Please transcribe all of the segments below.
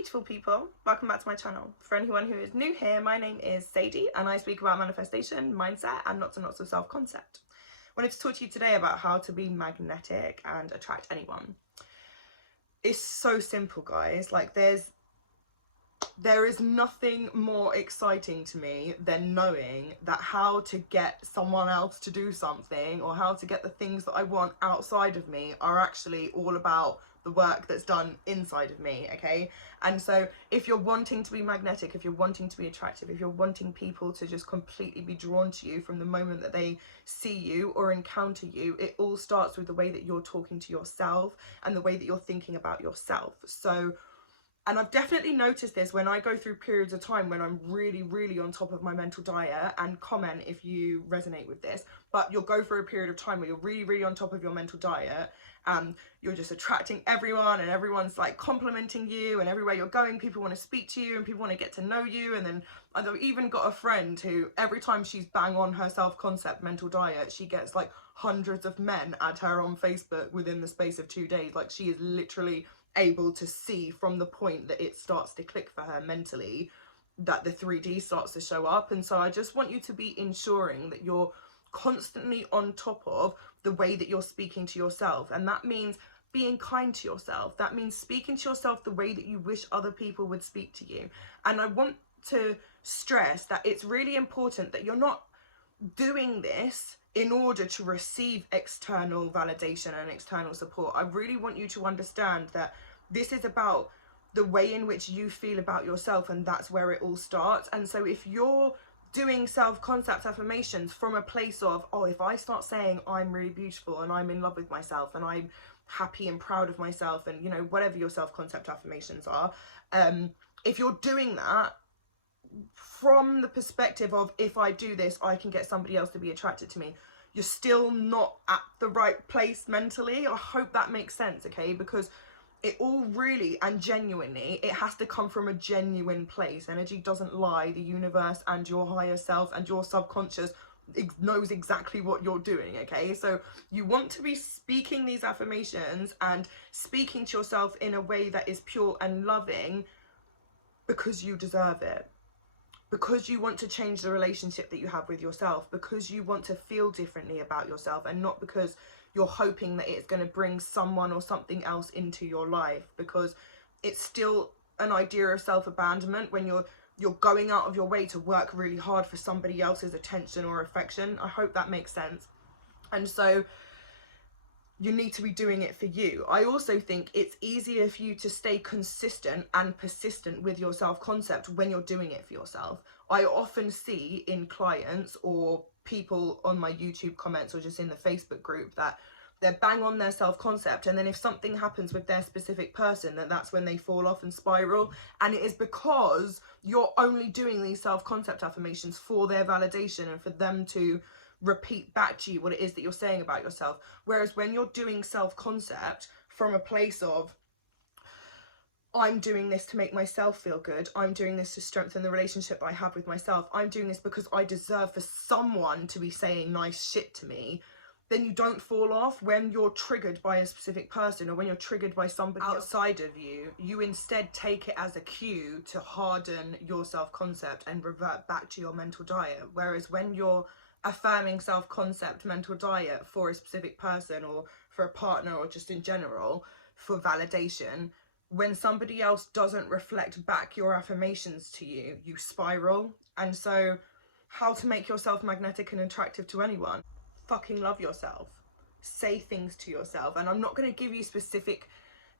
beautiful people, welcome back to my channel. For anyone who is new here, my name is Sadie and I speak about manifestation, mindset and lots and lots of self-concept. I wanted to talk to you today about how to be magnetic and attract anyone. It's so simple, guys. Like there is nothing more exciting to me than knowing that how to get someone else to do something or how to get the things that I want outside of me are actually all about the work that's done inside of me, okay? And so if you're wanting to be magnetic, if you're wanting to be attractive, if you're wanting people to just completely be drawn to you from the moment that they see you or encounter you, it all starts with the way that you're talking to yourself and the way that you're thinking about yourself. So, and I've definitely noticed this when I go through periods of time when I'm really on top of my mental diet, and comment if you resonate with this, but you'll go through a period of time where you're really on top of your mental diet and you're just attracting everyone and everyone's like complimenting you, and everywhere you're going people want to speak to you and people want to get to know you. And then I've even got a friend who every time she's bang on her self-concept mental diet, she gets like hundreds of men add her on Facebook within the space of 2 days. Like, she is literally able to see from the point that it starts to click for her mentally that the 3D starts to show up. And so I just want you to be ensuring that you're constantly on top of the way that you're speaking to yourself. And that means being kind to yourself. That means speaking to yourself the way that you wish other people would speak to you. And I want to stress that it's really important that you're not doing this in order to receive external validation and external support. I really want you to understand that this is about the way in which you feel about yourself, and that's where it all starts. And so if you're doing self-concept affirmations from a place of, oh, if I start saying I'm really beautiful and I'm in love with myself and I'm happy and proud of myself, and you know, whatever your self-concept affirmations are, if you're doing that from the perspective of, if I do this I can get somebody else to be attracted to me, you're still not at the right place mentally. I hope that makes sense, okay? Because it all really and genuinely, it has to come from a genuine place. Energy doesn't lie. The universe and your higher self and your subconscious knows exactly what you're doing, okay? So you want to be speaking these affirmations and speaking to yourself in a way that is pure and loving because you deserve it. Because you want to change the relationship that you have with yourself, because you want to feel differently about yourself, and not because you're hoping that it's going to bring someone or something else into your life, because it's still an idea of self-abandonment when you're going out of your way to work really hard for somebody else's attention or affection. I hope that makes sense. And so you need to be doing it for you. I also think it's easier for you to stay consistent and persistent with your self-concept when you're doing it for yourself. I often see in clients or people on my YouTube comments or just in the Facebook group that they're bang on their self-concept, and then if something happens with their specific person, then that's when they fall off and spiral. And it is because you're only doing these self-concept affirmations for their validation and for them to repeat back to you what it is that you're saying about yourself. Whereas when you're doing self-concept from a place of, I'm doing this to make myself feel good, I'm doing this to strengthen the relationship I have with myself, I'm doing this because I deserve for someone to be saying nice shit to me, then you don't fall off. When you're triggered by a specific person or when you're triggered by somebody outside of you, you instead take it as a cue to harden your self-concept and revert back to your mental diet. Whereas when you're affirming self-concept mental diet for a specific person or for a partner or just in general for validation, when somebody else doesn't reflect back your affirmations to you, you spiral. And so how to make yourself magnetic and attractive to anyone? Fucking love yourself. Say things to yourself. And I'm not going to give you specific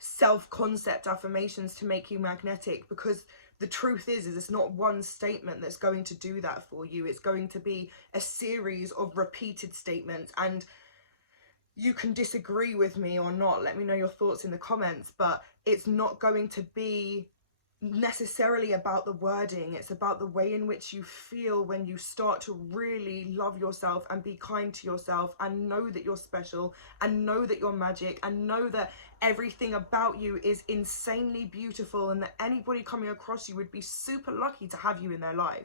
self-concept affirmations to make you magnetic, because the truth is it's not one statement that's going to do that for you. It's going to be a series of repeated statements, and you can disagree with me or not. Let me know your thoughts in the comments, but it's not going to be necessarily about the wording. It's about the way in which you feel when you start to really love yourself and be kind to yourself and know that you're special and know that you're magic and know that everything about you is insanely beautiful and that anybody coming across you would be super lucky to have you in their life.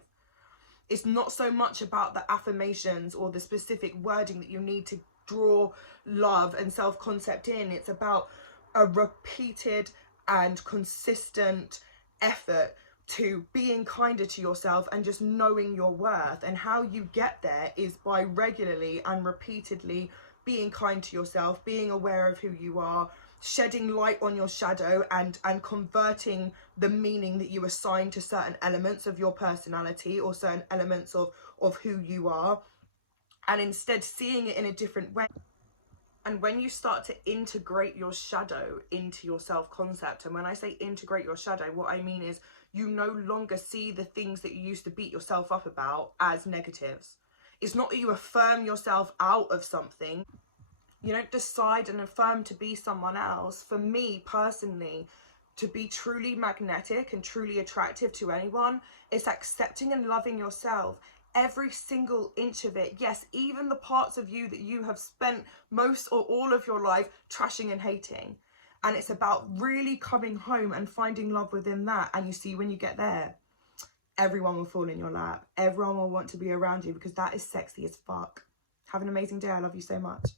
It's not so much about the affirmations or the specific wording that you need to draw love and self-concept in. It's about a repeated and consistent effort to being kinder to yourself and just knowing your worth. And how you get there is by regularly and repeatedly being kind to yourself, being aware of who you are, shedding light on your shadow, and converting the meaning that you assign to certain elements of your personality or certain elements of who you are, and instead seeing it in a different way. And when you start to integrate your shadow into your self-concept, and when I say integrate your shadow, what I mean is you no longer see the things that you used to beat yourself up about as negatives. It's not that you affirm yourself out of something. You don't decide and affirm to be someone else. For me personally, to be truly magnetic and truly attractive to anyone, it's accepting and loving yourself. Every single inch of it. Yes, even the parts of you that you have spent most or all of your life trashing and hating. And it's about really coming home and finding love within that. And you see, when you get there, everyone will fall in your lap. Everyone will want to be around you, because that is sexy as fuck. Have an amazing day. I love you so much.